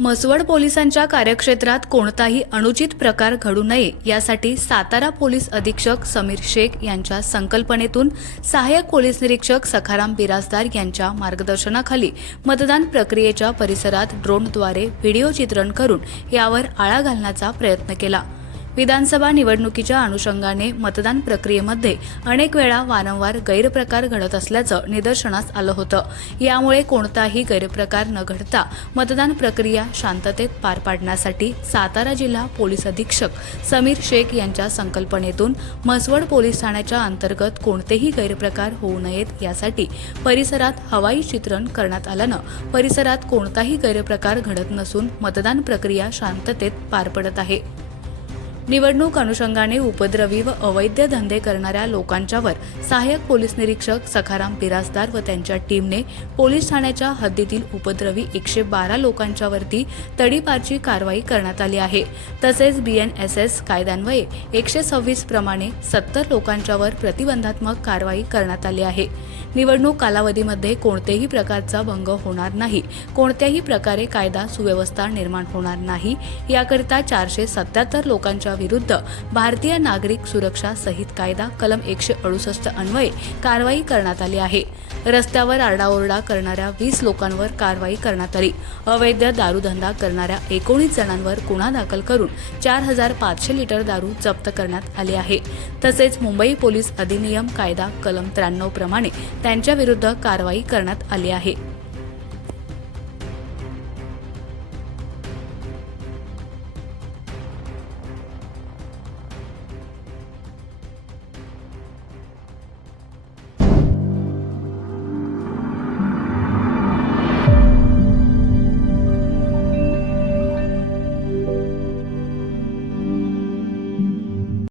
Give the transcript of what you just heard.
म्हसवड पोलिसांच्या कार्यक्षेत्रात कोणताही अनुचित प्रकार घडू नये यासाठी सातारा पोलीस अधीक्षक समीर शेख यांच्या संकल्पनेतून सहाय्यक पोलीस निरीक्षक सखाराम बिराजदार यांच्या मार्गदर्शनाखाली मतदान प्रक्रियेच्या परिसरात ड्रोनद्वारे व्हिडिओ चित्रण करून यावर आळा घालण्याचा प्रयत्न केला. विधानसभा निवडणुकीच्या अनुषंगाने मतदान प्रक्रियेमध्ये अनेक वेळा वारंवार गैरप्रकार घडत असल्याचं निदर्शनास आलं होतं. यामुळे कोणताही गैरप्रकार न घडता मतदान प्रक्रिया शांततेत पार पाडण्यासाठी सातारा जिल्हा पोलीस अधीक्षक समीर शेख यांच्या संकल्पनेतून म्हसवड पोलीस ठाण्याच्या अंतर्गत कोणतेही गैरप्रकार होऊ नयेत यासाठी परिसरात हवाई चित्रण करण्यात आल्यानं परिसरात कोणताही गैरप्रकार घडत नसून मतदान प्रक्रिया शांततेत पार पडत आहे. निवडणूक अनुषंगाने उपद्रवी व अवैध धंदे करणाऱ्या लोकांच्यावर सहाय्यक पोलीस निरीक्षक सखाराम बिराजदार व त्यांच्या टीमने पोलीस ठाण्याच्या हद्दीतील उपद्रवी एकशे बारा लोकांच्यावरती तडीपारची कारवाई करण्यात आली आहे. तसेच बीएनएसएस कायद्यान्वये एकशे सव्वीस प्रमाणे सत्तर लोकांच्यावर प्रतिबंधात्मक कारवाई करण्यात आली आहे. निवडणूक कालावधीमध्ये कोणतेही प्रकारचा भंग होणार नाही. कोणत्याही प्रकारे कायदा सुव्यवस्था निर्माण होणार नाही. याकरिता चारशे सत्याहत्तर लोकांच्या विरुद्ध भारतीय नागरिक सुरक्षा सहित कायदा कलम एकशे अडुसष्ट अन्वये कारवाई करण्यात आली आहे. रस्त्यावर आरडाओरडा करणाऱ्या वीस लोकांवर कारवाई करण्यात आली. अवैध दारूधंदा करणाऱ्या एकोणीस जणांवर गुन्हा दाखल करून चार हजार पाचशे लिटर दारू जप्त करण्यात आली आहे. तसेच मुंबई पोलीस अधिनियम कायदा कलम त्र्याण्णव प्रमाणे त्यांच्या विरुद्ध कारवाई करण्यात आली आहे.